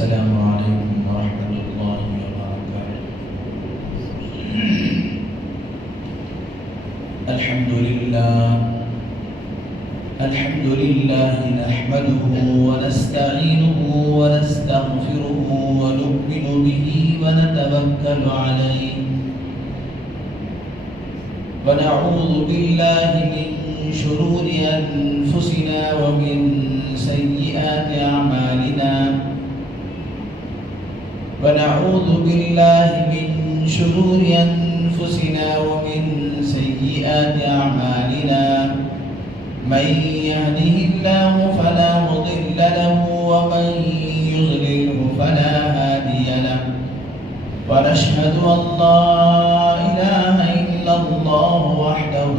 السلام عليكم ورحمة الله وبركاته. الحمد لله نحمده ونستعينه ونستغفره ونؤمن به ونتوكل عليه ونعوذ بالله من شرور أنفسنا ومن سيئات أعمالنا ونعوذ بالله من شرور أنفسنا ومن سيئات أعمالنا من يهده الله فلا مضل له ومن يضلله فلا هادي له ونشهد أن لا إله إلا الله وحده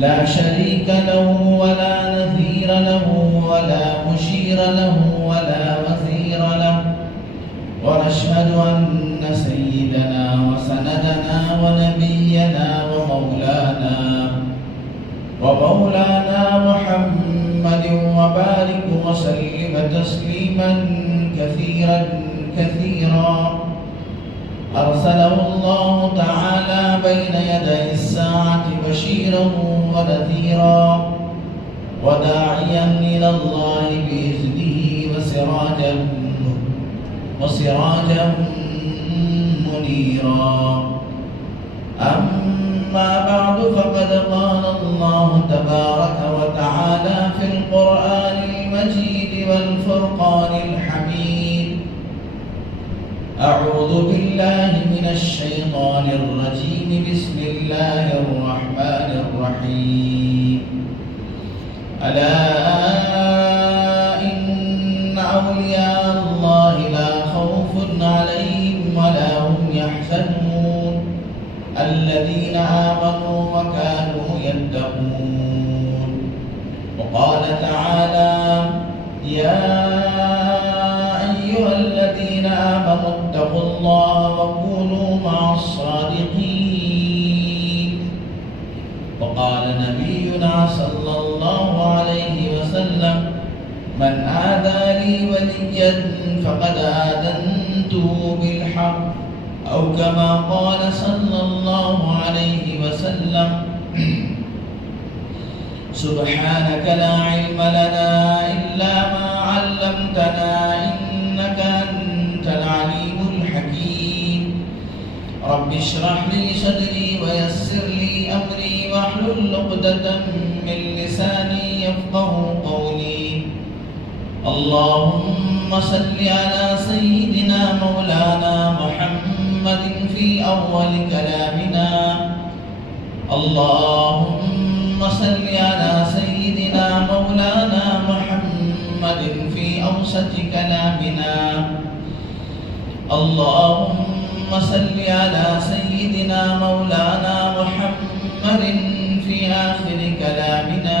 لا شريك له ولا نظير له ولا مشير له ولا وزير له ونشهد أن سيدنا وسندنا ونبينا ومولانا محمد وبارك وسلم تسليما كثيرا أرسله الله تعالى بين يدي الساعة بشيرا ونذيرا وداعيا إلى الله بإذنه وسراجا منيرا. أما بعد فقد قال الله تبارك وتعالى في القرآن المجيد والفرقان الحميد: أعوذ بالله من الشيطان الرجيم بسم الله الرحمن الرحيم. ألا إن أولياء الله لا خوف عليهم ولا هم يحزنون الذين آمنوا وكانوا يتقون. وقال تعالى: يا أيها الذين آمنوا اتقوا الله وكونوا مع الصادقين. وقال نبينا صلى الله عليه وسلم: من آذى لي وليا فقد آذنته بالحق، أو كما قال صلى الله عليه وسلم. سبحانك لا علم لنا إلا ما علمتنا إنك أنت العليم الحكيم. رب اشرح لي صدري ويسر لي أمري واحلل عقدة من لساني يفقه قولي. اللهم صل على سيدنا مولانا محمد في أول كلامنا. اللهم صل على سيدنا مولانا محمد في أوسط كلامنا. اللهم صل على سيدنا مولانا محمد في آخر كلامنا.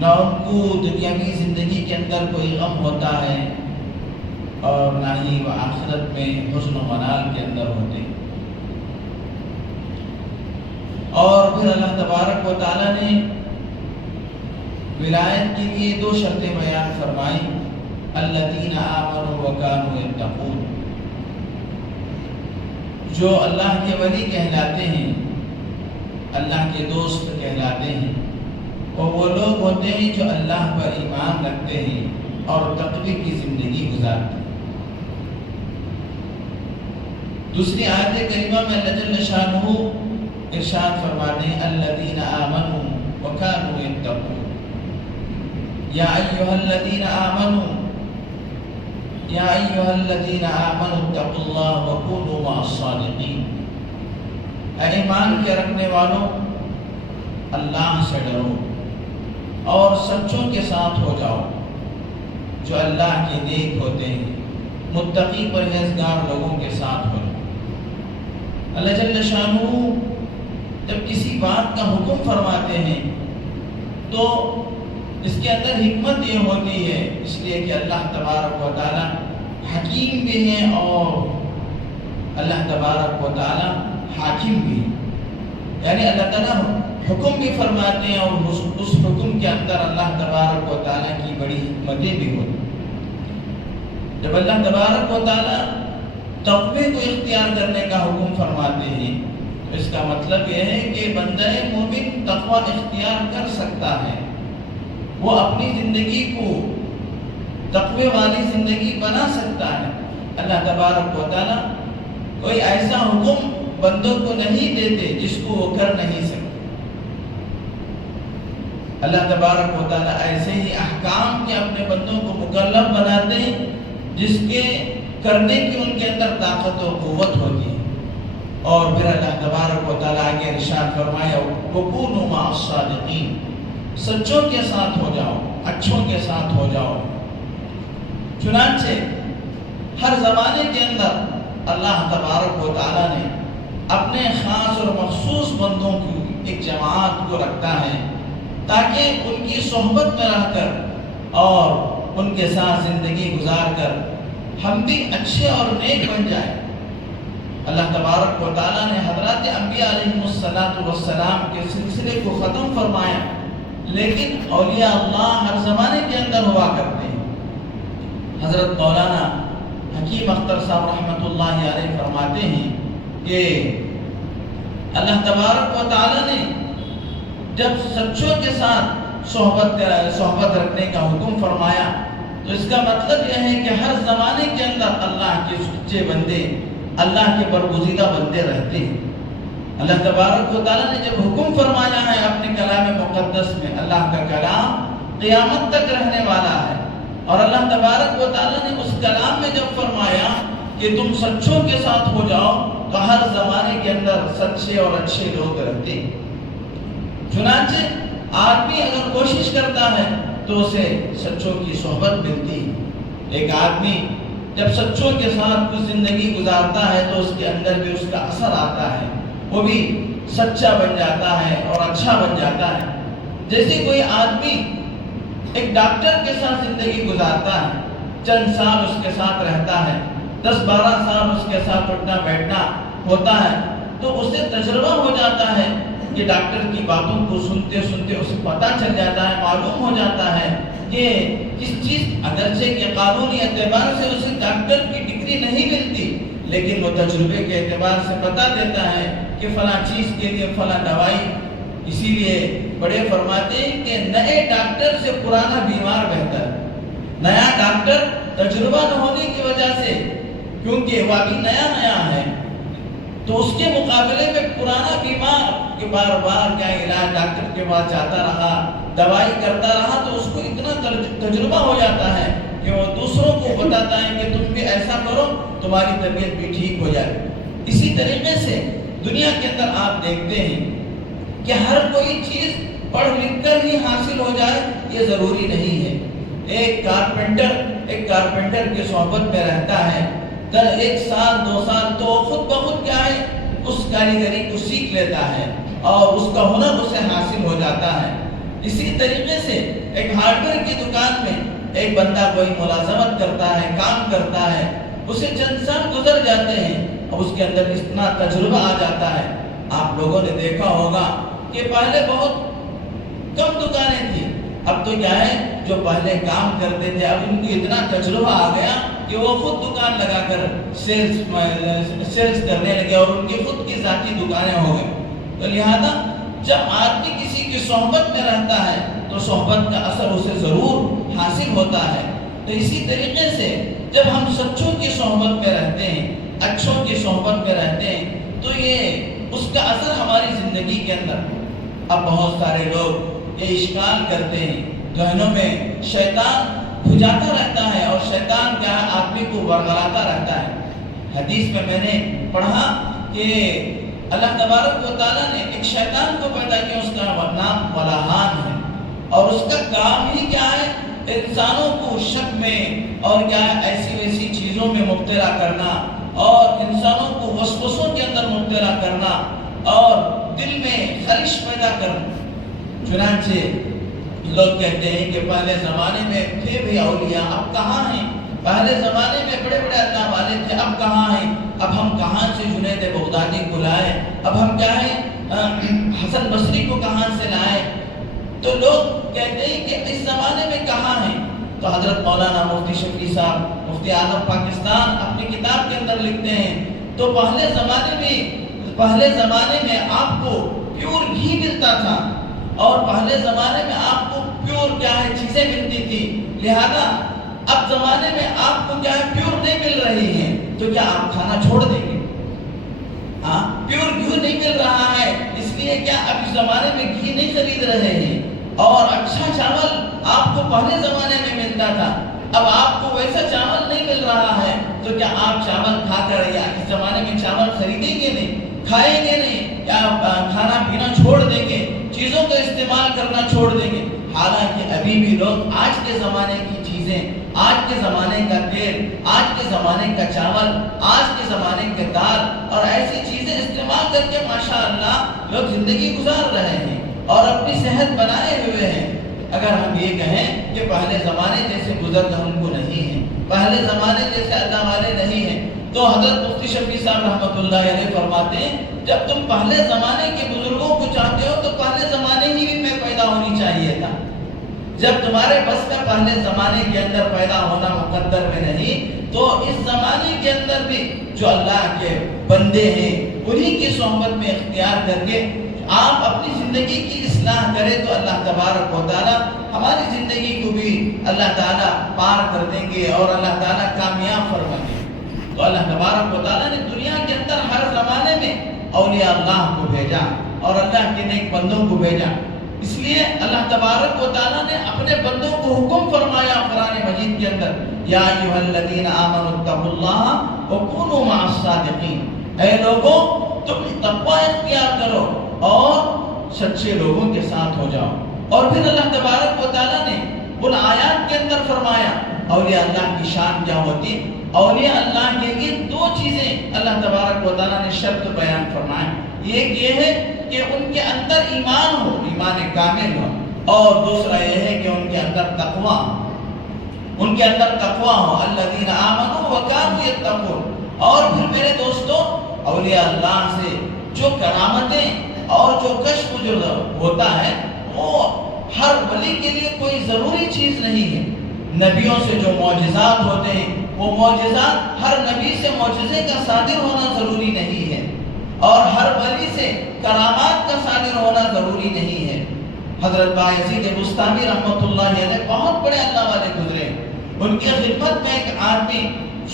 نہ ان کو دنیاوی زندگی کے اندر کوئی غم ہوتا ہے اور نہ ہی وہ آخرت میں حزن و ملال کے اندر ہوتے. اور پھر اللہ تبارک و تعالیٰ نے ولایت کے لیے 2 شرطیں بیان فرمائی. الذین آمنوا وکانوا یتقون، جو اللہ کے ولی کہلاتے ہیں، اللہ کے دوست کہلاتے ہیں، وہ لوگ ہوتے ہیں جو اللہ پر ایمان رکھتے ہیں اور تقوی کی زندگی گزارتے ہیں. دوسری آیت کریمہ میں اللہ جل شانہ ارشاد فرماتے ہیں الذین آمنوا وکانوا یتقون. یا ایھا الذین آمنوا یا ایھا الذین آمنوا اتقوا اللہ وکونوا مع الصادقین. اے ایمان کے رکھنے والوں، اللہ سے ڈرو اور سچوں کے ساتھ ہو جاؤ جو اللہ کے نیک ہوتے ہیں، متقی پرہیزگار لوگوں کے ساتھ ہو جاؤ. اللہ جل شانہ جب کسی بات کا حکم فرماتے ہیں تو اس کے اندر حکمت یہ ہوتی ہے، اس لیے کہ اللہ تبارک و تعالی حکیم بھی ہیں اور اللہ تبارک و تعالی حاکم بھی ہیں. یعنی اللہ تعالیٰ حکم بھی فرماتے ہیں اور اس حکم کے اندر اللہ تبارک و تعالیٰ کی بڑی حکمتیں بھی ہوتی ہیں. جب اللہ تبارک و تعالیٰ تقوی کو اختیار کرنے کا حکم فرماتے ہیں تو اس کا مطلب یہ ہے کہ بندہ مومن تقوی اختیار کر سکتا ہے، وہ اپنی زندگی کو تقوی والی زندگی بنا سکتا ہے. اللہ تبارک و تعالیٰ کوئی ایسا حکم بندوں کو نہیں دیتے جس کو وہ کر نہیں سکتے. اللہ تبارک و تعالیٰ ایسے ہی احکام کے اپنے بندوں کو مکلف بناتے ہیں جس کے کرنے کی ان کے اندر طاقت و قوت ہوتی ہے. اور پھر اللہ تبارک و تعالیٰ آگے ارشاد فرمایا وَكُونُوا مَعَ الصَّادِقِينَ، سچوں کے ساتھ ہو جاؤ، اچھوں کے ساتھ ہو جاؤ. چنانچہ ہر زمانے کے اندر اللہ تبارک و تعالیٰ نے اپنے خاص اور مخصوص بندوں کی ایک جماعت کو رکھتا ہے تاکہ ان کی صحبت میں رہ کر اور ان کے ساتھ زندگی گزار کر ہم بھی اچھے اور نیک بن جائیں. اللہ تبارک و تعالیٰ نے حضرات انبیاء علیہ السلام کے سلسلے کو ختم فرمایا، لیکن اولیاء اللہ ہر زمانے کے اندر ہوا کرتے ہیں. حضرت مولانا حکیم اختر صاحب رحمۃ اللہ علیہ فرماتے ہیں کہ اللہ تبارک و تعالیٰ نے جب سچوں کے ساتھ صحبت رکھنے کا حکم فرمایا تو اس کا مطلب یہ ہے کہ ہر زمانے کے اندر اللہ کے سچے بندے، اللہ کے برگزیدہ بندے رہتے ہیں. اللہ تبارک و تعالیٰ نے جب حکم فرمایا ہے اپنے کلام مقدس میں، اللہ کا کلام قیامت تک رہنے والا ہے، اور اللہ تبارک و تعالیٰ نے اس کلام میں جب فرمایا کہ تم سچوں کے ساتھ ہو جاؤ تو ہر زمانے کے اندر سچے اور اچھے لوگ رہتے ہیں. چنانچہ آدمی اگر کوشش کرتا ہے تو اسے سچوں کی صحبت ملتی ہے. ایک آدمی جب سچوں کے ساتھ کچھ زندگی گزارتا ہے تو اس کے اندر بھی اس کا اثر آتا ہے، وہ بھی سچا بن جاتا ہے اور اچھا بن جاتا ہے. جیسے کوئی آدمی ایک ڈاکٹر کے ساتھ زندگی گزارتا ہے، چند سال اس کے ساتھ رہتا ہے، 10-12 سال اس کے ساتھ اٹھنا بیٹھنا ہوتا ہے تو اسے تجربہ ہو جاتا ہے کہ ڈاکٹر کی باتوں کو سنتے سنتے اسے پتہ چل جاتا ہے، معلوم ہو جاتا ہے کہ کس چیز، اگرچہ کہ قانونی اعتبار سے اسے ڈاکٹر کی ڈگری نہیں ملتی لیکن وہ تجربے کے اعتبار سے پتہ دیتا ہے کہ فلاں چیز کے لیے فلاں دوائی. اسی لیے بڑے فرماتے ہیں کہ نئے ڈاکٹر سے پرانا بیمار بہتر ہے. نیا ڈاکٹر تجربہ نہ ہونے کی وجہ سے، کیونکہ وہ ابھی نیا ہے تو اس کے مقابلے میں پرانا بیمار کہ بار بار کیا علاج ڈاکٹر کے پاس جاتا رہا، دوائی کرتا رہا تو اس کو اتنا تجربہ ہو جاتا ہے کہ وہ دوسروں کو بتاتا ہے کہ تم بھی ایسا کرو تمہاری طبیعت بھی ٹھیک ہو جائے. اسی طریقے سے دنیا کے اندر آپ دیکھتے ہیں کہ ہر کوئی چیز پڑھ لکھ کر ہی حاصل ہو جائے یہ ضروری نہیں ہے. ایک کارپینٹر کی صحبت میں رہتا ہے 1 سال 2 سال تو خود بخود کیا ہے اس کاریگری کو سیکھ لیتا ہے اور اس کا ہنر اسے حاصل ہو جاتا ہے. اسی طریقے سے ایک ہارڈ ویئر کی دکان میں ایک بندہ کوئی ملازمت کرتا ہے، کام کرتا ہے، اسے چند سال گزر جاتے ہیں، اب اس کے اندر اتنا تجربہ آ جاتا ہے۔ آپ لوگوں نے دیکھا ہوگا کہ پہلے بہت کم دکانیں تھیں، اب تو کیا ہے جو پہلے کام کرتے تھے اب ان کو اتنا تجربہ آ گیا کہ وہ خود دکان لگا کر سیلز کرنے لگے اور ان کی خود کی ذاتی دکانیں ہو گئے۔ تو لہذا جب آدمی کسی کی صحبت میں رہتا ہے تو صحبت کا اثر اسے ضرور حاصل ہوتا ہے۔ تو اسی طریقے سے جب ہم سچوں کی صحبت میں رہتے ہیں، اچھوں کی صحبت میں رہتے ہیں تو یہ اس کا اثر ہماری زندگی کے اندر۔ اب بہت سارے لوگ یہ اشکال کرتے ہیں، ذہنوں میں شیطان بھجاتا رہتا ہے اور شیطان کیا ہے آدمی کو ورغلاتا رہتا ہے۔ حدیث میں نے پڑھا کہ اللہ تبارک و تعالیٰ نے ایک شیطان کو پیدا کیا، اس کا نام ولاحان ہے، اور اس کا کام ہی کیا ہے انسانوں کو شک میں اور کیا ہے ایسی ویسی چیزوں میں مبتلا کرنا اور انسانوں کو وسوسوں کے اندر مبتلا کرنا اور دل میں خلش پیدا کرنا۔ چنانچہ لوگ کہتے ہیں کہ پہلے زمانے میں تھے بھی اولیاء، اب کہاں ہیں؟ پہلے زمانے میں بڑے بڑے اللہ والے تھے، اب کہاں ہیں؟ اب ہم کہاں سے جنید بغدادی کو لائے؟ اب ہم کیا ہیں حسن بصری کو کہاں سے لائے؟ تو لوگ کہتے ہیں کہ اس زمانے میں کہاں ہیں؟ تو حضرت مولانا مفتی شفیع صاحب مفتی اعظم پاکستان اپنی کتاب کے اندر لکھتے ہیں تو پہلے زمانے میں آپ کو پیور گھی ملتا تھا اور پہلے زمانے میں آپ کو پیور کیا ہے چیزیں ملتی تھی، لہذا اب زمانے میں آپ کو کیا ہے پیور نہیں مل رہی ہیں تو کیا آپ کھانا چھوڑ دیں گے؟ پیور گھی نہیں مل رہا ہے، اس لیے کیا اب اس زمانے میں گھی نہیں خرید رہے ہیں، اور اچھا چاول آپ کو پہلے زمانے میں ملتا تھا، اب آپ کو ویسا چاول نہیں مل رہا ہے تو کیا آپ چاول کھا کر یا اس زمانے میں چاول خریدیں گے نہیں، کھائیں گے نہیں، یا کھانا پینا چھوڑ دیں گے، چیزوں کا استعمال کرنا چھوڑ دیں گے؟ حالانکہ ابھی بھی لوگ آج کے زمانے کی چیزیں، آج کے زمانے کا تیل، آج کے زمانے کا چاول، آج کے زمانے کے دال اور ایسی چیزیں استعمال کر کے ماشاءاللہ لوگ زندگی گزار رہے ہیں اور اپنی صحت بنائے ہوئے ہیں۔ اگر ہم یہ کہیں کہ پہلے زمانے جیسے بزرگ ہم کو نہیں ہیں، پہلے زمانے جیسے اللہ والے نہیں ہیں، تو حضرت مفتی شفیع صاحب رحمۃ اللہ علیہ فرماتے ہیں جب تم پہلے زمانے کے بزرگوں کو چاہتے ہو تو پہلے زمانے ہی میں پیدا ہونی چاہیے تھا۔ جب تمہارے بس کا پہلے زمانے کے اندر پیدا ہونا مقدر میں نہیں تو اس زمانے کے اندر بھی جو اللہ کے بندے ہیں انہی کی صحبت میں اختیار کر کے آپ اپنی زندگی کی اصلاح کریں تو اللہ تبارک و تعالیٰ ہماری زندگی کو بھی اللہ تعالیٰ پار کر دیں گے اور اللہ تعالیٰ کامیاب فرمائیں گے۔ تو اللہ تبارک و تعالیٰ نے دنیا کے اندر ہر زمانے میں اولیاء اللہ کو بھیجا اور اللہ کے نیک بندوں کو بھیجا، اس لیے اللہ تبارک و تعالیٰ نے اپنے بندوں کو حکم فرمایا قرآن مجید کے اندر یا ایھا الذین آمنوا اتقوا اللہ وکونوا مع الصادقین، اے لوگوں تم تقوی اختیار کرو اور سچے لوگوں کے ساتھ ہو جاؤ۔ اور پھر اللہ تبارک و تعالیٰ نے ان آیات کے اندر فرمایا اولیاء اللہ کی شان کیا ہوتی، اولیاء اللہ کے لیے دو چیزیں اللہ تبارک و تعالیٰ نے شرط بیان فرمائے، ایک یہ ہے کہ ان کے اندر ایمان ہو، ایمان کامل ہو، اور دوسرا یہ ہے کہ ان کے اندر تقویٰ ہو، الذین آمنوا وکانوا یتقون۔ اور پھر میرے دوستو اولیاء اللہ سے جو کرامتیں اور جو کشف جو ہوتا ہے وہ ہر ولی کے لیے کوئی ضروری چیز نہیں ہے۔ نبیوں سے جو معجزات ہوتے ہیں وہ معجزات ہر نبی سے معجزے کا صادر ہونا ضروری نہیں ہے اور ہر ولی سے کرامات کا صادر ہونا ضروری نہیں ہے۔ حضرت بایزید بستامی رحمۃ اللہ علیہ بہت بڑے اللہ والے گزرے، ان کی خدمت میں ایک آدمی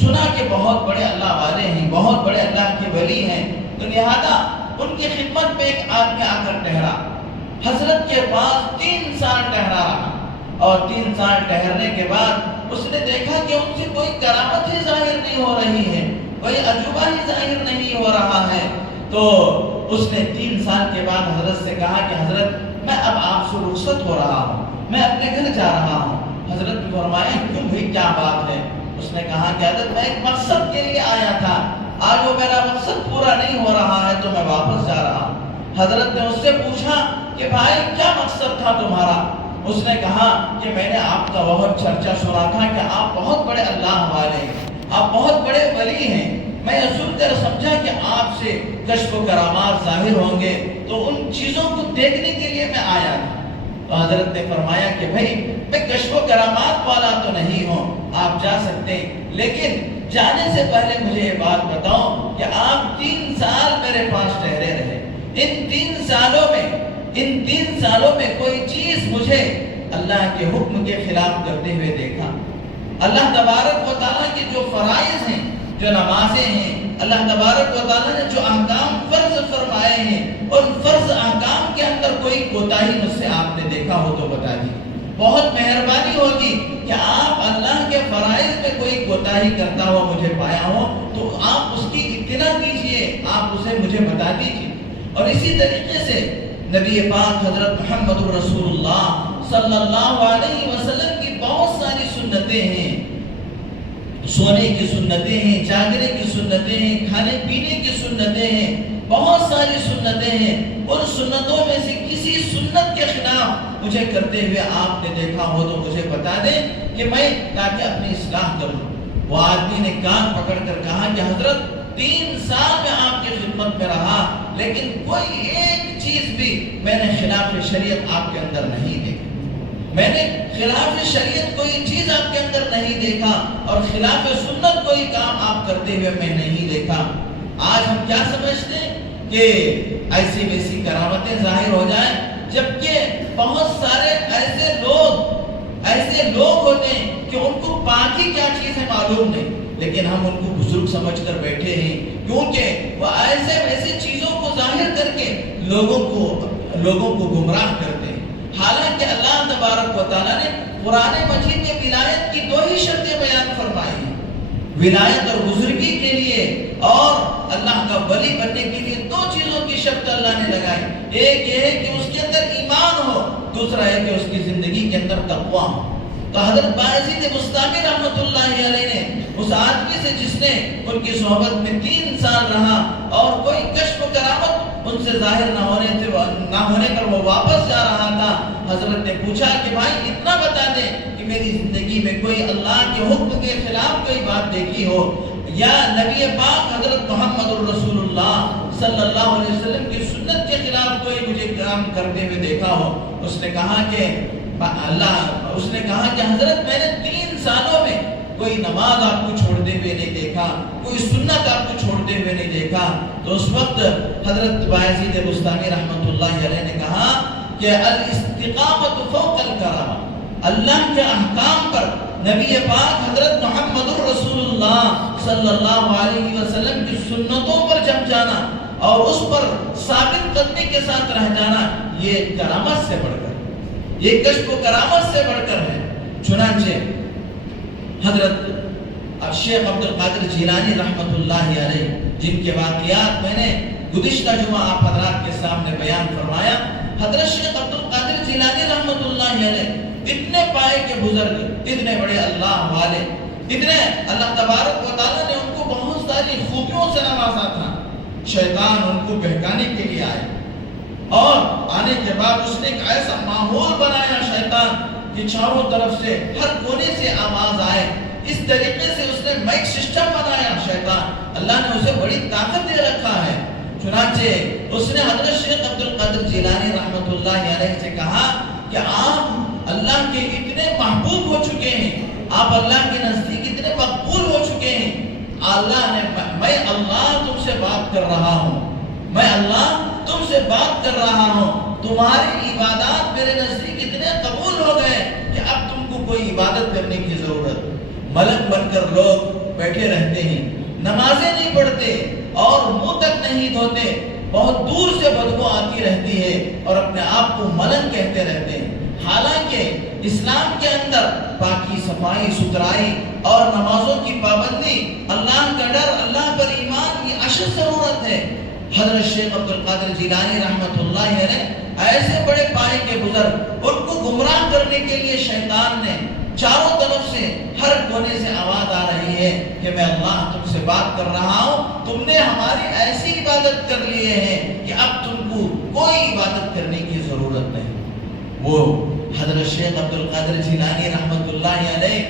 سنا کہ بہت بڑے اللہ والے ہیں، بہت بڑے اللہ کے ولی ہیں، تو لہذا ان کی خدمت میں ایک آدمی آ کر ٹھہرا، حضرت کے پاس 3 سال ٹھہرا رہا، اور 3 سال ٹھہرنے کے بعد اس نے دیکھا کہ ان سے کوئی کرامت ہی ظاہر نہیں ہو رہی ہے، کوئی عجوبہ ہی ظاہر نہیں ہو رہا ہے۔ تو اس نے 3 سال کے بعد حضرت سے کہا کہ حضرت میں اب آپ سے رخصت ہو رہا ہوں، میں اپنے گھر جا رہا ہوں۔ حضرت نے فرمایا کیوں بھائی کیا بات ہے؟ اس نے کہا کہ حضرت میں ایک مقصد کے لیے آیا تھا، آج وہ میرا مقصد پورا نہیں ہو رہا ہے تو میں واپس جا رہا ہوں۔ حضرت نے اس سے پوچھا کہ بھائی کیا مقصد تھا تمہارا؟ اس نے کہا کہ میں نے آپ کا بہت چرچا سنا تھا کہ آپ بہت بڑے اللہ والے ہیں، آپ بہت بڑے ولی ہیں، میں سن کر سمجھا کہ آپ سے کشف و کرامات ظاہر ہوں گے، تو ان چیزوں کو دیکھنے کے لیے میں آیا تھا۔ تو حضرت نے فرمایا کہ بھائی میں کشف و کرامات والا تو نہیں ہوں، آپ جا سکتے ہیں، لیکن جانے سے پہلے مجھے یہ بات بتاؤ کہ آپ 3 سال میرے پاس ٹھہرے رہے، ان 3 سالوں میں کوئی چیز مجھے اللہ کے حکم کے خلاف کرتے ہوئے دیکھا؟ اللہ تبارک و تعالیٰ کے جو فرائض ہیں، جو نمازیں ہیں، اللہ تبارک و تعالیٰ نے جو احکام فرض فرمائے ہیں، ان فرض احکام کے اندر کوئی کوتاہی مجھ سے آپ نے دیکھا ہو تو بتا دیجیے۔ بہت مہربانی ہوگی کہ آپ اللہ کے فرائض میں کوئی کوتاہی کرتا ہوا مجھے پایا ہو تو آپ اس کی اطلاع دیجیے، آپ اسے مجھے بتا دیجیے۔ اور اسی طریقے سے نبی پاک حضرت محمد رسول اللہ صلی اللہ علیہ وسلم کی بہت ساری سنتیں ہیں، سونے کی سنتیں ہیں، جاگنے کی سنتیں ہیں، کھانے پینے کی سنتیں ہیں، بہت ساری سنتیں ہیں۔ ان سنتوں میں سے کسی سنت کے خلاف مجھے کرتے ہوئے آپ نے دیکھا ہو تو مجھے بتا دیں کہ میں تاکہ اپنی اصلاح کروں۔ وہ آدمی نے کان پکڑ کر کہا کہ حضرت 3 سال میں آپ کی خدمت میں رہا، لیکن کوئی ایک چیز بھی میں نے خلاف شریعت آپ کے اندر نہیں دیکھی، میں نے خلاف شریعت کوئی چیز آپ کے اندر نہیں دیکھا، اور خلاف سنت کوئی کام آپ کرتے ہوئے میں نہیں دیکھا۔ آج ہم کیا سمجھتے ہیں کہ ایسی ویسی کرامتیں ظاہر ہو جائیں، جبکہ بہت سارے ایسے لوگ ہوتے ہیں کہ ان کو پاکی کیا چیز ہے معلوم نہیں، لیکن ہم ان کو بزرگ سمجھ کر بیٹھے ہیں، کیونکہ وہ ایسے ویسے چیزوں کو ظاہر کر کے لوگوں کو گمراہ کرتے ہیں۔ حالانکہ اللہ تبارک و تعالیٰ نے قرآن مجید میں ولایت کی 2 ہی شرطیں بیان فرمائی ہیں، ولایت اور بزرگی کے لیے اور اللہ کا ولی بننے کے لیے 2 چیزوں کی شرط اللہ نے لگائی۔ ایک یہ ہے کہ اس کے اندر ایمان ہو، دوسرا ہے کہ اس کی زندگی کے اندر تقویٰ ہو۔ تو حضرت بایزید بستامی رحمۃ اللہ علیہ نے اس آدمی سے جس نے ان کی صحبت میں 3 سال رہا اور کوئی کشف و کرامت ان سے ظاہر نہ ہونے پر وہ واپس جا رہا تھا، حضرت نے پوچھا کہ بھائی اتنا بتا دیں کہ میری زندگی میں کوئی اللہ کے حکم کے خلاف کوئی بات دیکھی ہو، یا نبی پاک حضرت محمد الرسول اللہ صلی اللہ علیہ وسلم کی سنت کے خلاف کوئی مجھے کام کرتے ہوئے دیکھا ہو۔ اس نے کہا کہ حضرت میں نے 3 سالوں میں کوئی نماز آپ کو چھوڑتے ہوئے نہیں دیکھا، کوئی سنت آپ کو چھوڑتے ہوئے نہیں دیکھا۔ تو اس وقت حضرت بایزید بستامی رحمۃ اللہ علیہ نے کہا کہ الاستقامت فوق الکرامہ، اللہ کے احکام پر نبی پاک حضرت محمد الرسول اللہ صلی اللہ علیہ وسلم کی سنتوں پر جم جانا اور اس پر ثابت قدمی کے ساتھ رہ جانا، یہ کرامت سے بڑھ کر، یہ کشف و کرامت سے بڑھ کر ہے۔ چنانچہ حضرت شیخ عبد القادر جیلانی رحمۃ اللہ علیہ، جن کے واقعات میں نے گزشتہ جمعہ آپ حضرات کے سامنے بیان فرمایا، حضرت شیخ عبد القادر جیلانی رحمۃ اللہ علیہ اتنے پائے کے بزرگ، اتنے بڑے اللہ والے، اتنے اللہ تبارک و تعالیٰ نے ان کو بہت ساری خوبیوں سے نوازا تھا۔ شیطان ان کو بہکانے کے لیے آئے، اور آنے کے بعد اس نے ایک ایسا ماحول بنایا شیطان کہ چاروں طرف سے ہر کونے سے آواز آئے۔ اس طریقے سے اس نے مائک سسٹم بنایا شیطان، اللہ نے اسے بڑی طاقت دے رکھا ہے۔ چنانچہ اس نے حضرت شیخ عبد القادر جیلانی رحمۃ اللہ علیہ سے کہا کہ آپ اللہ کے اتنے محبوب ہو چکے ہیں، آپ اللہ کے نزدیک اتنے مقبول ہو چکے ہیں، میں اللہ تم سے بات کر رہا ہوں، میں اللہ تم سے بات کر رہا ہوں، تمہاری عبادات میرے نزدیک اتنے قبول ہو گئے کہ اب تم کو کوئی عبادت کرنے کی ضرورت۔ ملک بن کر لوگ بیٹھے رہتے ہیں، نمازیں نہیں پڑھتے اور منہ تک نہیں دھوتے، بہت دور سے بدبو آتی رہتی ہے اور اپنے آپ کو ملک کہتے رہتے ہیں۔ حالانکہ اسلام کے اندر پاکی، صفائی، ستھرائی اور نمازوں کی پابندی، اللہ کا ڈر، اللہ پر ایمان، یہ اشد ضرورت ہے۔ حضرت شیخ عبد القادر جیلانی رحمۃ اللہ علیہ ایسے بڑے پائے کے بزرگ، ان کو گمراہ کرنے کے لیے شیطان نے چاروں طرف سے ہر کونے سے آواز آ رہی ہے کہ میں اللہ تم سے بات کر رہا ہوں، تم نے ہماری ایسی عبادت کر لیے ہیں کہ اب تم کو کوئی عبادت کرنے کی ضرورت نہیں۔ وہ حضرت شیخ عبد القادر جیلانی رحمۃ اللہ علیہ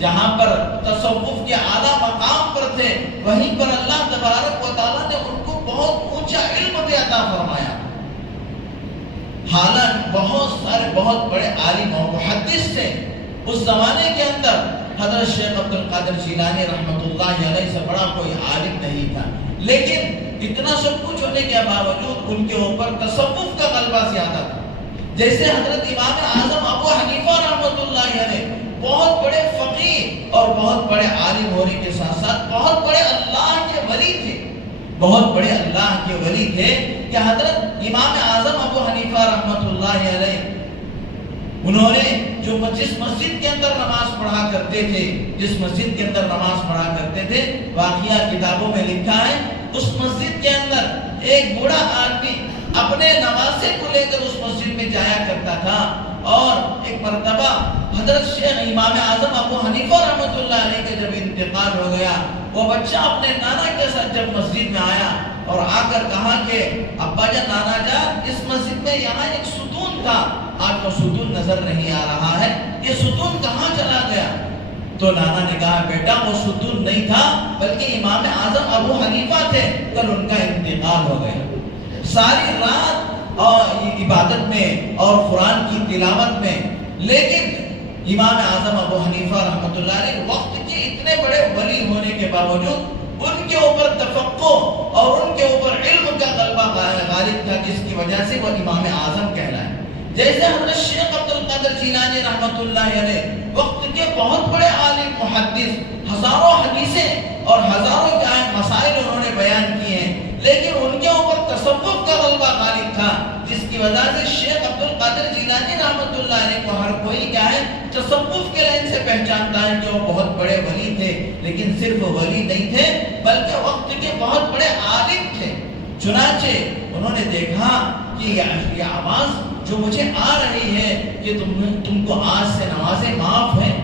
جہاں پر تصوف کے اعلیٰ مقام پر تھے، وہیں پر اللہ تبارک و تعالیٰ نے ان کو بہت اونچا علم بھی عطا فرمایا۔ حالانکہ بہت بڑے عالم و محدث تھے اس زمانے کے اندر، حضرت شیخ عبد القادر جیلانی رحمۃ اللہ علیہ سے بڑا کوئی عالم نہیں تھا، لیکن اتنا سب کچھ ہونے کے باوجود ان کے اوپر تصوف کا غلبہ زیادہ تھا۔ جیسے حضرت امام اعظم ابو حنیفہ رحمۃ اللہ علیہ بہت بڑے فقیہ اور بہت بڑے عالم ہونے کے ساتھ ساتھ بہت بڑے اللہ کے ولی تھے، بہت بڑے اللہ کے ولی تھے کہ حضرت امام اعظم ابو حنیفہ رحمۃ اللہ علیہ انہوں نے جس مسجد کے اندر نماز پڑھا کرتے تھے، جس مسجد کے اندر نماز پڑھا کرتے تھے، واقعہ کتابوں میں لکھا ہے اس مسجد کے اندر ایک بوڑھا آدمی اپنے نواسے کو لے کر اس مسجد میں جایا کرتا تھا، اور ایک مرتبہ حضرت شیخ امام اعظم ابو حنیفہ رحمۃ اللہ علیہ کا جب انتقال ہو گیا، وہ بچہ اپنے نانا کے ساتھ جب مسجد میں آیا اور آ کر کہا کہ ابا جان، نانا جان، اس مسجد میں یہاں ایک ستون تھا، آج وہ ستون نظر نہیں آ رہا ہے، یہ ستون کہاں چلا گیا؟ تو نانا نے کہا بیٹا وہ ستون نہیں تھا بلکہ امام اعظم ابو حنیفہ تھے، کل ان کا انتقال ہو گیا۔ ساری رات عبادت میں اور قرآن کی تلاوت میں، لیکن امام اعظم ابو حنیفہ رحمۃ اللہ علیہ وقت کے اتنے بڑے ولی ہونے کے باوجود ان کے اوپر تفقہ اور ان کے اوپر علم کا غلبہ غالب تھا، جس کی وجہ سے وہ امام اعظم کہلائے۔ جیسے حضرت شیخ عبد القادر جیلانی رحمۃ اللہ علیہ وقت کے بہت بڑے عالم محدث، ہزاروں حدیثیں اور ہزاروں مسائل انہوں نے بیان کیے ہیں، لیکن ان کے اوپر تصوف کا غلبہ غالب تھا، جس کی وجہ سے شیخ عبد القادر جیلانی رحمۃ اللہ علیہ کو ہر کوئی کیا ہے تصوف کے لائن سے پہچانتا ہے کہ وہ بہت بڑے ولی تھے، لیکن صرف ولی نہیں تھے بلکہ وقت کے بہت بڑے عالم تھے۔ چنانچہ انہوں نے دیکھا کہ یہ آواز جو مجھے آ رہی ہے کہ تم کو آج سے نمازیں معاف ہیں،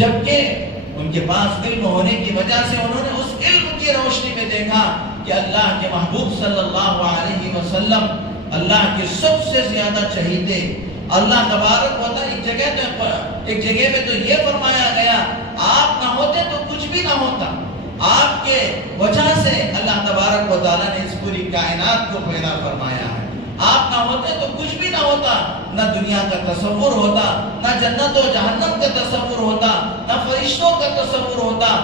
جبکہ ان کے پاس علم ہونے کی وجہ سے انہوں نے اس علم کی روشنی میں دیکھا کہ اللہ کے محبوب صلی اللہ علیہ وسلم اللہ کے سب سے زیادہ چہیتے، اللہ تبارک و تعالیٰ ایک جگہ میں تو یہ فرمایا گیا آپ نہ ہوتے تو کچھ بھی نہ ہوتا، آپ کے وجہ سے اللہ تبارک و تعالیٰ نے اس پوری کائنات کو پیدا فرمایا ہے، آپ نہ ہوتے تو کچھ بھی نہ ہوتا، نہ دنیا کا تصور ہوتا، نہ جنت و جہنم کا تصور ہوتا، نہ فرشتوں کا تصور ہوتا،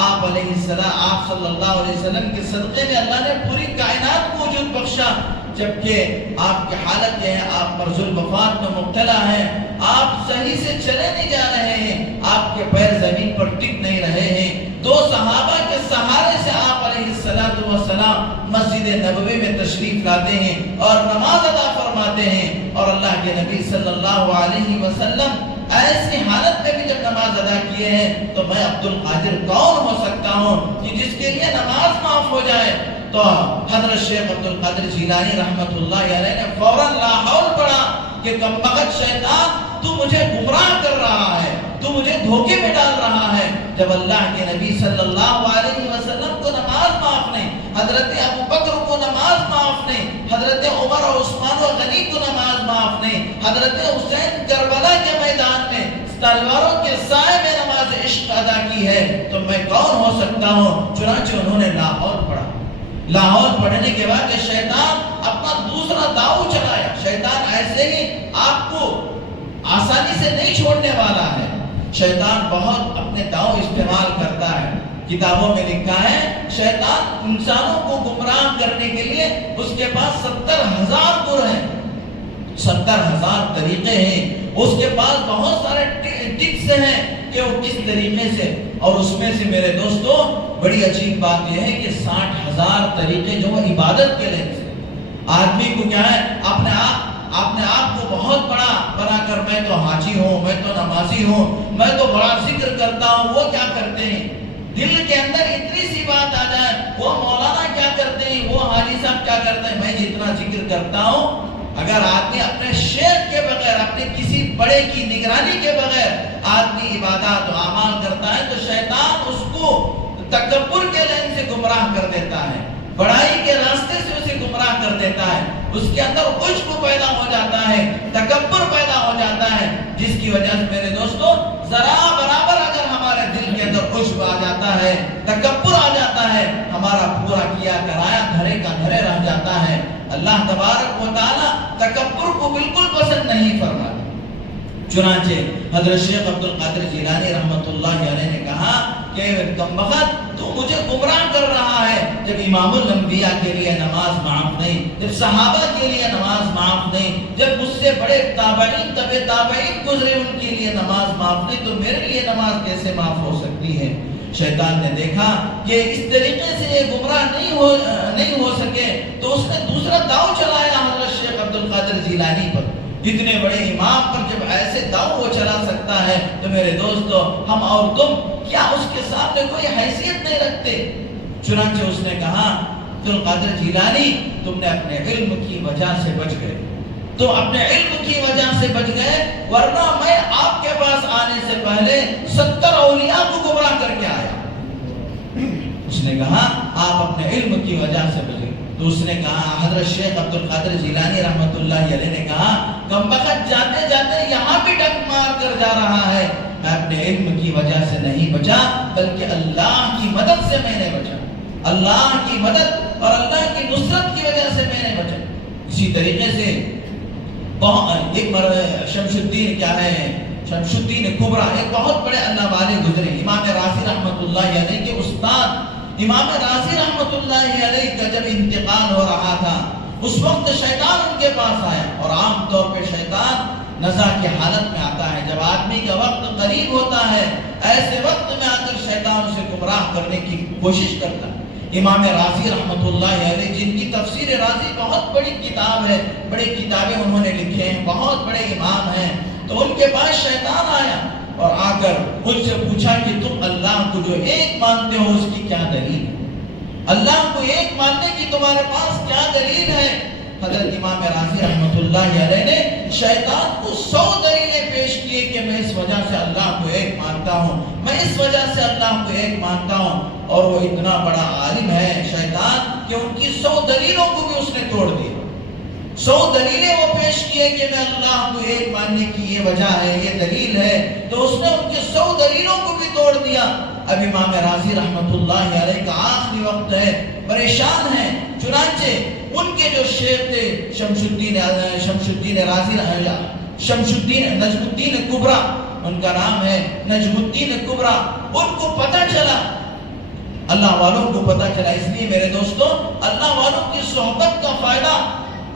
آپ علیہ السلام، آپ صلی اللہ علیہ وسلم کے صدقے میں اللہ نے پوری کائنات کو وجود بخشا، جبکہ آپ کی حالت یہ ہے آپ مرض الوفات میں مبتلا ہیں، آپ صحیح سے چلے نہیں جا رہے ہیں، آپ کے پیر زمین پر ٹک نہیں رہے ہیں، دو صحابہ کے سہارے سے آپ علیہ السلام مسجد نبوی میں تشریف لاتے ہیں اور نماز ادا فرماتے ہیں، اور اللہ کے نبی صلی اللہ علیہ وسلم ایسی حالت میں بھی جب نماز ادا کیے ہیں تو میں عبد القادر کون ہو سکتا ہوں کہ جس کے لیے نماز معاف ہو جائے؟ تو حضرت شیخ عبد القادر جیلانی رحمۃ اللہ علیہ نے فوراً لا حول پڑھا کہ کم بخت شیطان تو مجھے گمراہ کر رہا ہے، تو مجھے دھوکے میں ڈال رہا ہے، جب اللہ کے نبی صلی اللہ علیہ وسلم کو نماز معاف نہیں، حضرت ابو بکر کو نماز معاف نہیں، حضرت عمر اور عثمان و غنی کو نماز معاف نہیں، حضرت حسین کربلا کے میدان میں تلواروں کے سائے میں نماز عشق ادا کی ہے، تو میں کون ہو سکتا ہوں؟ چنانچہ انہوں نے لاہور پڑھا، لاہور پڑھنے کے بعد شیطان اپنا دوسرا داؤ چلایا، شیطان ایسے ہی آپ کو آسانی سے نہیں چھوڑنے والا ہے، شیطان بہت اپنے داؤ استعمال کرتا ہے، کتابوں میں لکھا ہے شیطان انسانوں کو گمراہ کرنے کے لیے اس کے پاس 70,000 گر ہیں، 70,000 طریقے ہیں، اس کے پاس بہت سارے ٹکس ہیں کہ وہ کس طریقے سے، اور اس میں سے میرے دوستوں بڑی عجیب بات یہ ہے کہ 60,000 طریقے جو وہ عبادت کے لیے سے آدمی کو کیا ہے اپنے آپ کو بہت بڑا بنا کر میں تو حاجی ہوں، میں تو نمازی ہوں، میں تو بڑا ذکر کرتا ہوں، وہ کیا کرتے ہیں دل کے اندر اتنی سی بات آ جائے، وہ مولانا کیا کرتے ہیں، وہ حاجی صاحب کیا کرتے ہیں، میں اتنا ذکر کرتا ہوں۔ اگر آدمی اپنے شیخ کے بغیر، اپنے کسی بڑے کی نگرانی کے بغیر آدمی عبادات و اعمال کرتا ہے تو شیطان اس کو تکبر کے لائن سے گمراہ کر دیتا ہے، بڑائی کے راستے سے اسے گمراہ کر دیتا ہے۔ اس کے اندر عجب پیدا ہو جاتا ہے، تکبر پیدا ہو جاتا ہے، جس کی وجہ سے میرے دوستو ذرا برابر اگر ہمارے دل کے اندر عجب آ جاتا ہے، تکبر آ جاتا ہے، ہمارا پورا کیا کرایا دھرے کا دھرے رہ جاتا ہے۔ اللہ تبارک و تعالیٰ تکبر کو بالکل پسند نہیں فرماتا۔ چنانچہ حضرت شیخ عبد القادر جیلانی رحمۃ اللہ علیہ نے کہا کہ کمبخت تو مجھے گمراہ کر رہا ہے، جب امام الانبیاء کے لیے نماز معاف نہیں، جب صحابہ کے لیے نماز معاف نہیں، جب مجھ سے بڑے تابعین تبع تابعین گزرے ان کے لیے نماز معاف نہیں، تو میرے لیے نماز کیسے معاف ہو سکتی ہے؟ شیطان نے دیکھا کہ اس طریقے سے یہ گمراہ نہیں ہو سکے تو اس نے دوسرا داؤ چلایا حضرت شیخ عبد القادر جیلانی پر۔ اتنے بڑے امام پر جب ایسے داؤ وہ چلا سکتا ہے تو میرے دوستو ہم اور تم کیا اس کے سامنے کوئی حیثیت نہیں رکھتے؟ چنانچہ اس نے کہا عبد القادر جیلانی تم نے اپنے علم کی وجہ سے بچ گئے، تو اپنے علم کی وجہ سے بچ گئے، ورنہ میں آپ کے پاس آنے سے پہلے 70 اولیاء کو گمراہ کر کے آیا۔ اس نے کہا آپ اپنے علم کی وجہ سے بچ گئے۔ تو اس نے کہا حضرت شیخ عبد القادر جیلانی رحمۃ اللہ علیہ نے کہا کمبخت جاتے جاتے یہاں بھی ڈک مار کر جا رہا ہے، میں اپنے علم کی وجہ سے نہیں بچا بلکہ اللہ کی مدد سے میں نے بچا، اللہ کی مدد اور اللہ کی نصرت کی وجہ سے میں نے بچا۔ اسی طریقے سے ایک شمس الدین کبریٰ ایک بہت بڑے اللہ والے گزرے، امام رازی رحمۃ اللہ علیہ کے استاد امام رازی رحمۃ اللہ علیہ کا جب انتقال ہو رہا تھا اس وقت شیطان ان کے پاس آیا، اور عام طور پہ شیطان نزع کی حالت میں آتا ہے، جب آدمی کا وقت قریب ہوتا ہے ایسے وقت میں آ کر شیطان اسے گمراہ کرنے کی کوشش کرتا ہے۔ امام رازی رحمۃ اللہ علیہ جن کی تفسیر رازی بہت بڑی کتاب ہے، بڑی کتابیں انہوں نے لکھے ہیں، بہت بڑے امام ہیں، تو ان کے پاس شیطان آیا اور آ کر ان سے پوچھا کہ تم اللہ کو جو ایک مانتے ہو اس کی کیا دلیل ہے؟ اللہ کو ایک ماننے کی تمہارے پاس کیا دلیل ہے؟ حضرت امام رازی رحمۃ اللہ علیہ نے شیطان کو 100 دلیلیں پیش کیے کہ میں اس وجہ سے اللہ کو ایک مانتا ہوں، میں اس وجہ سے اللہ کو ایک مانتا ہوں، اور وہ اتنا بڑا عالم ہے شیطان کہ ان کی 100 دلیلوں کو بھی اس نے توڑ دیا۔ 100 دلیلیں وہ پیش کیے کہ میں اللہ کو ایک ماننے کی یہ وجہ ہے، یہ دلیل ہے، تو اس نے ان کی 100 دلیلوں کو بھی توڑ دیا۔ اب امام رازی رحمۃ اللہ علیہ کا آخری وقت ہے، پریشان ہیں، چنانچہ ان کے جو شیخ تھے شمس الدین کبریٰ، ان کا نام ہے نجم الدین کبریٰ، ان کو پتہ چلا، اللہ والوں کو پتہ چلا۔ اس لیے میرے دوستو اللہ والوں کی صحبت کا فائدہ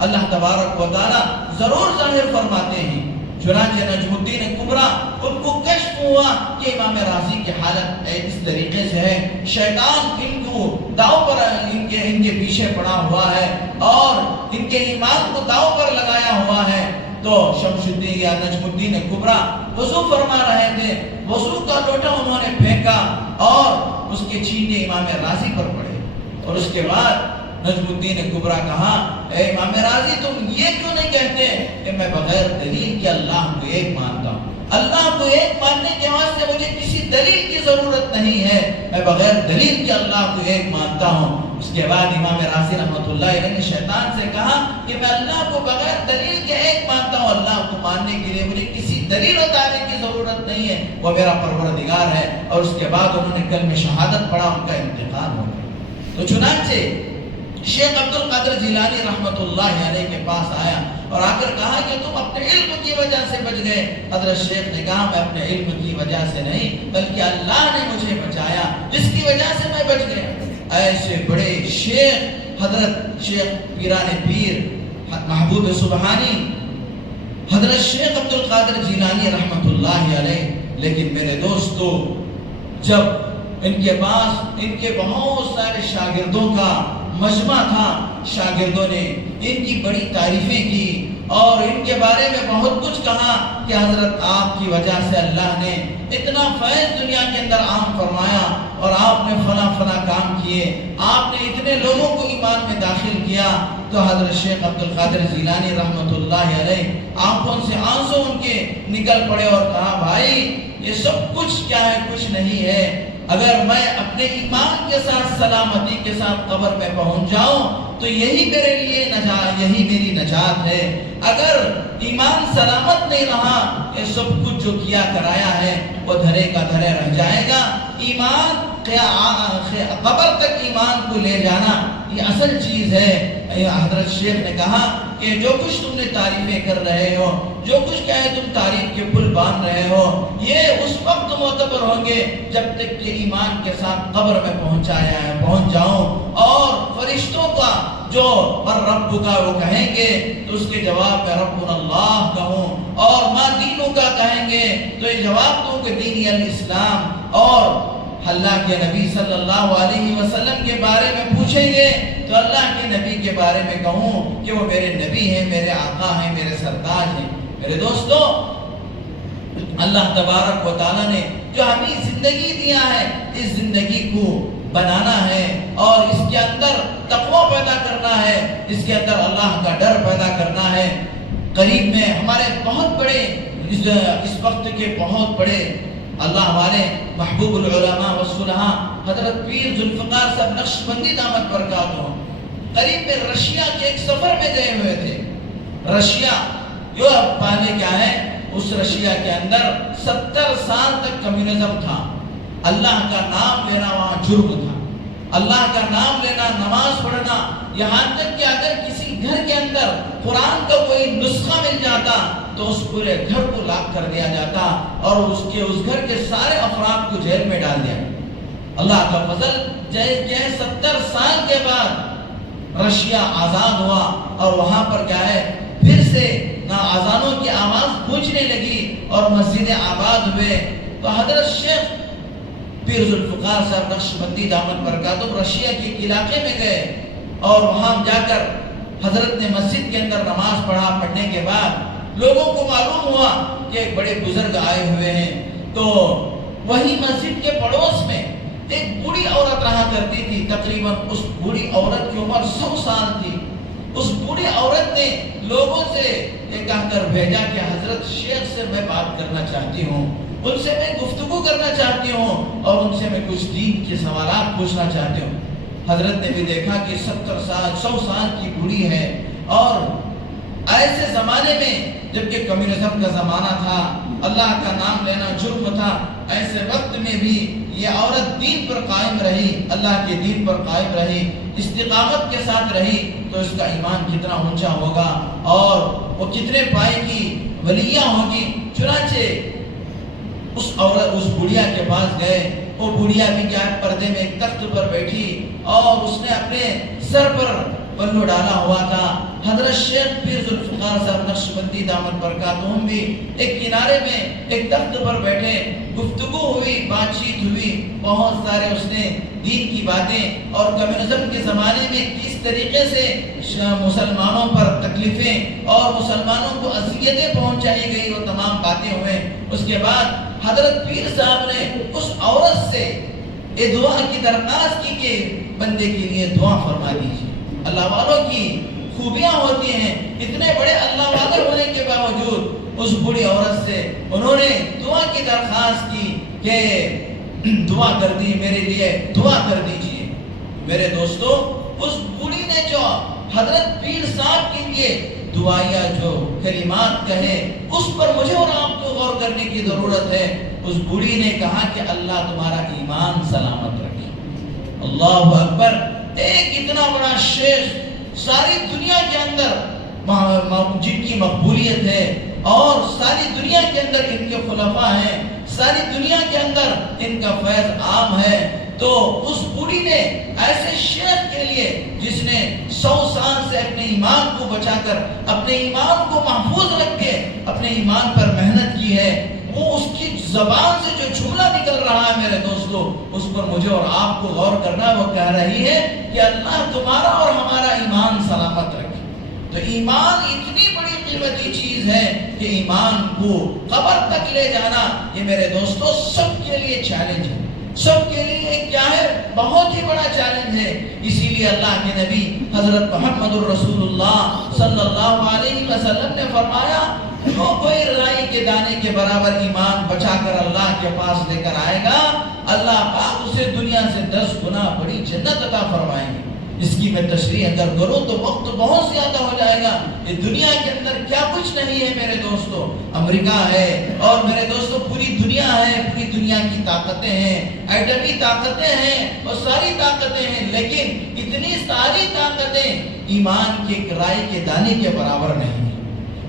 اللہ تبارک و تعالیٰ ضرور ظاہر فرماتے ہیں۔ چنانچہ نجم الدین کبریٰ ان کو کشف ہوا کہ امام رازی کی حالت اس طریقے سے ہے، شیطان ان کو داؤ پر ان کے پیچھے پڑا ہوا ہے اور ان کے ایمان کو داؤ پر لگایا ہوا ہے۔ تو شمس الدین یا نجم الدین کبریٰ وضو فرما رہے تھے، وضو کا لوٹا انہوں نے پھینکا اور اس کے چھینٹے امام رازی پر پڑے، اور اس کے بعد نجم الدین کبریٰ کہا اے امام رازی تم یہ کیوں نہیں کہتے کہ میں بغیر دلیل کے اللہ کو ایک مانتا ہوں؟ اللہ کو ایک ماننے کے واسطے مجھے کسی دلیل کی ضرورت نہیں ہے، میں بغیر دلیل کے اللہ کو ایک مانتا ہوں۔ اس کے بعد امام رازی رحمۃ اللہ علیہ نے شیطان سے کہا کہ میں اللہ کو بغیر دلیل کے ایک مانتا ہوں، اللہ کو ماننے کے لیے مجھے کسی دلیل بتانے کی ضرورت نہیں ہے، وہ میرا پروردگار ہے۔ اور اس کے بعد انہوں نے کلمہ شہادت پڑھا، ان کا انتقال ہو گیا۔ تو چنانچہ شیخ عبد القادر جیلانی رحمۃ اللہ علیہ کے پاس آیا اور آ کر کہا کہ تم اپنے علم کی وجہ سے بچ گئے۔ حضرت شیخ نے کہا میں اپنے علم کی وجہ سے نہیں بلکہ اللہ نے مجھے بچایا جس کی وجہ سے میں بچ گیا۔ ایسے بڑے شیخ حضرت شیخ پیران پیر محبوب سبحانی حضرت شیخ عبد القادر جیلانی رحمۃ اللہ علیہ، لیکن میرے دوستو جب ان کے پاس ان کے بہت سارے شاگردوں کا مجمع تھا، شاگردوں نے ان کی بڑی تعریفیں کی اور ان کے بارے میں بہت کچھ کہا کہ حضرت آپ کی وجہ سے اللہ نے اتنا فیض دنیا کے اندر عام فرمایا اور آپ نے فلاں فلاں کام کیے، آپ نے اتنے لوگوں کو ایمان میں داخل کیا۔ تو حضرت شیخ عبد القادر جیلانی رحمۃ اللہ علیہ آنکھوں سے آنسو ان کے نکل پڑے اور کہا بھائی یہ سب کچھ کیا ہے؟ کچھ نہیں ہے، اگر میں اپنے ایمان کے ساتھ سلامتی کے ساتھ قبر میں پہنچ جاؤں تو یہی میرے لیے نجات، یہی میری نجات ہے۔ اگر ایمان سلامت نہیں رہا، یہ سب کچھ جو کیا کرایا ہے وہ دھرے کا دھرے رہ جائے گا۔ ایمان قبر تک ایمان کو لے جانا یہ اصل چیز ہے۔ حضرت شیخ نے کہا کہ جو کچھ تم نے تعریفیں کر رہے ہو، جو کچھ کہے تم تعریف کے پل باندھ رہے ہو، یہ اس وقت معتبر ہوں گے جب تک کہ ایمان کے ساتھ قبر میں پہنچ جاؤں اور فرشتوں کا جو اور رب کا وہ کہیں گے تو اس کے جواب میں ربنا اللہ کہوں، اور ما دینوں کا کہیں گے تو یہ جواب دوں کہ دینی الاسلام، اور اللہ کے نبی صلی اللہ علیہ وسلم کے بارے میں پوچھیں گے تو اللہ کے نبی کے بارے میں کہوں کہ وہ میرے نبی ہیں، میرے آقا ہیں، میرے سرتاج ہیں۔ میرے دوستو، اللہ تبارک و تعالیٰ نے جو ہمیں زندگی دیا ہے، اس زندگی کو بنانا ہے اور اس کے اندر تقوی پیدا کرنا ہے، اس کے اندر اللہ کا ڈر پیدا کرنا ہے۔ قریب میں ہمارے بہت بڑے اس وقت کے بہت بڑے اللہ والے محبوب العلماء والصلحاء حضرت پیر ذوالفقار صاحب نقشبندی دامت برکاتہ قریب میں رشیا کے ایک سفر میں گئے ہوئے تھے۔ رشیا جو اب پہلے کیا ہے، اس رشیا کے اندر 70 سال تک کمیونزم تھا۔ اللہ کا نام لینا وہاں جرم تھا، اللہ کا نام لینا، نماز پڑھنا، یہاں تک کہ اگر کسی گھر کے اندر قرآن کا کوئی نسخہ مل جاتا تو اس پورے گھر کو لاک کر دیا جاتا اور اس گھر کے سارے افراد کو جیل میں ڈال دیا۔ اللہ کا فضل، جیسے 70 سال کے بعد رشیا آزاد ہوا اور وہاں پر کیا ہے پھر سے نہ اذانوں کی آواز گونجنے لگی اور مسجدیں آباد ہوئے، تو حضرت شیخ پیر ذوالفقار صاحب نقشبندی دامت برکاتہ رشیا کے علاقے میں گئے اور وہاں جا کر حضرت نے مسجد کے اندر نماز پڑھنے کے بعد لوگوں کو معلوم ہوا کہ ایک بڑے بزرگ آئے ہوئے ہیں، تو وہی مسجد کے پڑوس میں ایک بوڑھی عورت رہا کرتی تھی، تقریباً اس بوڑھی عورت کی عمر 100 سال تھی۔ اس بوڑھی عورت نے لوگوں سے یہ کہہ کر بھیجا کہ حضرت شیخ سے میں بات کرنا چاہتی ہوں، ان سے میں گفتگو کرنا چاہتی ہوں اور ان سے میں کچھ دین کے سوالات پوچھنا چاہتی ہوں۔ حضرت نے بھی دیکھا کہ 70 سال 100 سال کی بوڑھی ہے، اور ایسے زمانے میں جبکہ کمیونزم کا زمانہ تھا، اللہ کا نام لینا جرم تھا، ایسے وقت میں بھی یہ عورت دین پر قائم رہی، اللہ کے دین پر قائم رہی، استقامت کے ساتھ رہی، تو اس کا ایمان کتنا اونچا ہوگا اور وہ کتنے پائے کی ولیہ ہوگی۔ چنانچہ اس عورت اس بڑھیا کے پاس گئے، وہ بڑھیا بھی کیا پردے میں ایک تخت پر بیٹھی اور اس نے اپنے سر پر پلو ڈالا ہوا تھا۔ حضرت شیخ پیر ذوالفقار صاحب نقشبندی دامت برکاتہم بھی ایک کنارے میں ایک تخت پر بیٹھے، گفتگو ہوئی، بات چیت ہوئی، بہت سارے اس نے دین کی باتیں اور کمیونزم کے زمانے میں کس طریقے سے مسلمانوں پر تکلیفیں اور مسلمانوں کو اذیتیں پہنچائی گئی، وہ تمام باتیں ہوئے۔ اس کے بعد حضرت پیر صاحب نے اس عورت سے یہ دعا کی درخواست کی کہ بندے کے لیے دعا فرما دیجیے۔ اللہ والوں کی خوبیاں ہوتی ہیں، اتنے بڑے اللہ والے ہونے کے باوجود اس بڑی عورت سے انہوں نے دعا کی درخواست کی کہ دعا کر دی، میرے لیے دعا کر دیجیے۔ میرے دوستو، اس بوڑھی نے جو حضرت پیر صاحب کے لیے دعائیا جو کلمات کہے، اس پر مجھے اور آپ کو غور کرنے کی ضرورت ہے۔ اس بوڑھی نے کہا کہ اللہ تمہارا ایمان سلامت رکھے۔ اللہ اکبر! ایک اتنا بڑا شیخ ساری دنیا کے اندر جن کی مقبولیت ہے اور ساری دنیا کے اندر ان کے خلفاء ہیں، ساری دنیا کے اندر ان کا فیض عام ہے، تو اس بوڑھی نے ایسے شیخ کے لیے جس نے 100 سال سے اپنے ایمان کو بچا کر، اپنے ایمان کو محفوظ رکھ کے اپنے ایمان پر محنت کی ہے، وہ اس کی زبان سے جو جملہ نکل رہا ہے میرے دوستو، اس پر مجھے اور آپ کو غور کرنا۔ وہ کہہ رہی ہے کہ اللہ تمہارا اور ہمارا ایمان سلامت رکھے۔ تو ایمان اتنی بڑی قیمتی چیز ہے کہ ایمان کو قبر تک لے جانا یہ میرے دوستو سب کے لیے چیلنج ہے، سب کے لیے کیا ہے، بہت ہی بڑا چیلنج ہے۔ اسی لیے اللہ کے نبی حضرت محمد الرسول اللہ صلی اللہ علیہ وسلم نے فرمایا، جو کوئی رائی کے دانے کے برابر ایمان بچا کر اللہ کے پاس لے کر آئے گا، اللہ پاک اسے دنیا سے 10 گنا بڑی جنت عطا فرمائیں گے۔ اس کی میں تشریح اگر کروں تو وقت بہت زیادہ ہو جائے گا۔ یہ دنیا کے اندر کیا کچھ نہیں ہے میرے دوستو، امریکہ ہے اور میرے دوستو پوری دنیا ہے، پوری دنیا کی طاقتیں ہیں، ایٹمی طاقتیں ہیں اور ساری طاقتیں ہیں، لیکن اتنی ساری طاقتیں ایمان کے ایک رائی کے دانے کے برابر نہیں ہیں۔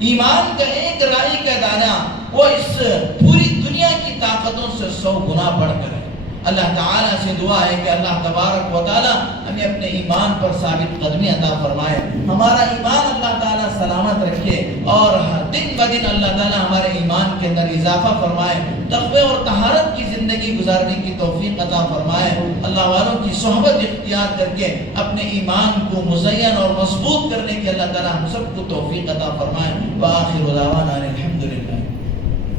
ایمان کا ایک رائی کا دانہ وہ اس پوری دنیا کی طاقتوں سے 100 گنا بڑھ کر ہے۔ اللہ تعالیٰ سے دعا ہے کہ اللہ تبارک و تعالیٰ ہمیں اپنے ایمان پر ثابت قدمی عطا فرمائے، ہمارا ایمان اللہ تعالیٰ سلامت رکھے اور دن بدن اللہ تعالیٰ ہمارے ایمان کے اندر اضافہ فرمائے، تقوی اور طہارت کی زندگی گزارنے کی توفیق عطا فرمائے، اللہ والوں کی صحبت اختیار کر کے اپنے ایمان کو مزین اور مضبوط کرنے کی اللہ تعالیٰ ہم سب کو توفیق عطا فرمائے۔ وآخر دعوانا